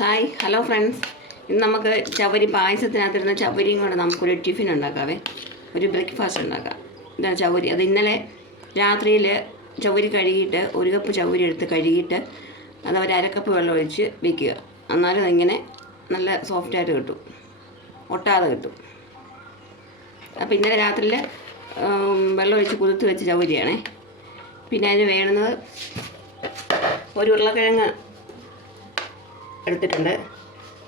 Hi hello friends, ഇന്ന് നമുക്ക് ചവരി പായസത്തിനകത്തിരുന്ന ചവരിയും കൊണ്ട് നമുക്കൊരു ടിഫിൻ ഉണ്ടാക്കാവേ, ഒരു ബ്രേക്ക്ഫാസ്റ്റ് ഉണ്ടാക്കാം. ഇതാണ് ചവരി. അത് ഇന്നലെ രാത്രിയിൽ ചവരി കഴുകിയിട്ട് 1 കപ്പ് ചവരി എടുത്ത് കഴുകിയിട്ട് അത് ഒരു 1/2 കപ്പ് വെള്ളം ഒഴിച്ച് വയ്ക്കുക. എന്നാലും അതിങ്ങനെ നല്ല സോഫ്റ്റായിട്ട് കിട്ടും, ഒട്ടാതെ കിട്ടും. അപ്പോൾ ഇന്നലെ രാത്രിയിൽ വെള്ളം ഒഴിച്ച് കുതിർത്ത് വെച്ച ചവരിയാണേ. പിന്നെ അതിന് വേണ്ടുന്നത് ഒരു ഉരുളക്കിഴങ്ങ് എടുത്തിട്ടുണ്ട്,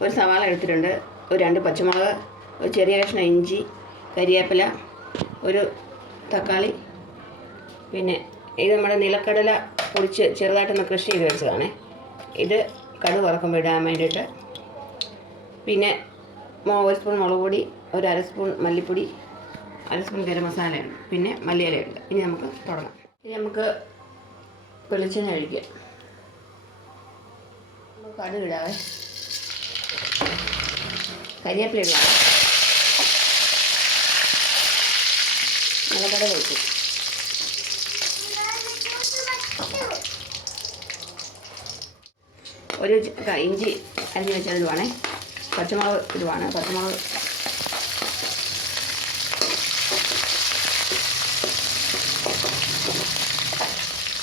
ഒരു സവാള എടുത്തിട്ടുണ്ട്, ഒരു 2 പച്ചമുളക്, ഒരു ചെറിയ കഷ്ണം ഇഞ്ചി, കരിവേപ്പില, ഒരു തക്കാളി. പിന്നെ ഇത് നമ്മുടെ നിലക്കടല പൊടിച്ച് ചെറുതായിട്ടൊന്ന് ക്രഷ് ചെയ്ത് വെച്ചതാണ്. ഇത് കടുക് വറക്കുമ്പോൾ ഇടാൻ വേണ്ടിയിട്ട്. പിന്നെ 1 സ്പൂൺ മുളക് പൊടി, ഒരു 1/2 സ്പൂൺ മല്ലിപ്പൊടി, 1/2 സ്പൂൺ ഗരം മസാലയുണ്ട്, പിന്നെ മല്ലിയിലയുണ്ട്. ഇനി നമുക്ക് തുടങ്ങാം. ഇനി നമുക്ക് വെളിച്ചെണ്ണ ഒഴിക്കുക. കടുക് ഇടാവേ, കരിവേപ്പില ഇടുക, നിലക്കടല ഒഴിച്ചു, ഒരു ഇഞ്ചി അരിഞ്ഞ് വെച്ചത് ഇടുവാണേ, പച്ചമുളക് ഇടുവാണ്, പച്ചമുളക്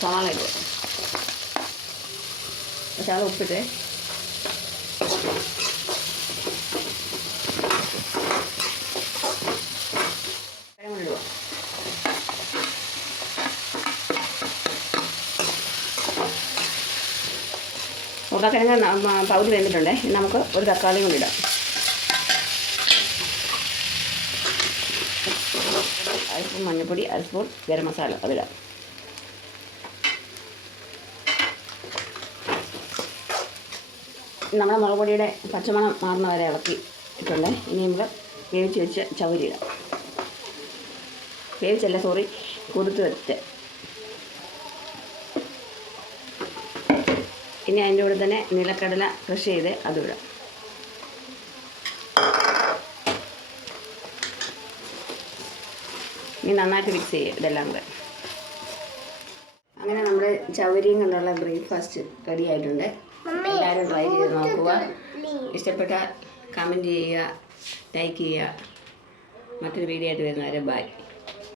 സവാള ഇടുക, പക്ഷെ അത് ഉപ്പിട്ട് ഇടുക. ഉരുളക്കിഴങ്ങ് പകുതി വെന്തിട്ടുണ്ടേ. നമുക്ക് ഒരു തക്കാളി കൂടി ഇടാം. 1/2 സ്പൂൺ മഞ്ഞൾപ്പൊടി, 1/2 സ്പൂൺ ഗരം മസാല അതിടാം. നമ്മുടെ മുളക് പൊടിയുടെ പച്ചമണം മാറുന്ന വരെ ഇളക്കിയിട്ടുണ്ട്. ഇനി നമ്മൾ വേവിച്ച് വെച്ച് ചവരി ഇടാം. കുതിർത്ത് വെച്ച്. ഇനി അതിൻ്റെ കൂടെ തന്നെ നിലക്കടല ക്രഷ് ചെയ്ത് അതും ഇടാം. ഇനി നന്നായിട്ട് മിക്സ് ചെയ്യുക ഇതെല്ലാം കൂടെ. അങ്ങനെ നമ്മുടെ ചവരിയും കൊണ്ടുള്ള ബ്രേക്ക്ഫാസ്റ്റ് റെഡി ആയിട്ടുണ്ട്. എല്ലാവരും ട്രൈ ചെയ്ത് നോക്കുക. ഇഷ്ടപ്പെട്ടാൽ കമൻറ്റ് ചെയ്യുക, ലൈക്ക് ചെയ്യുക. മറ്റൊരു വീഡിയോ ആയിട്ട് വരുന്നവരെ ബൈ.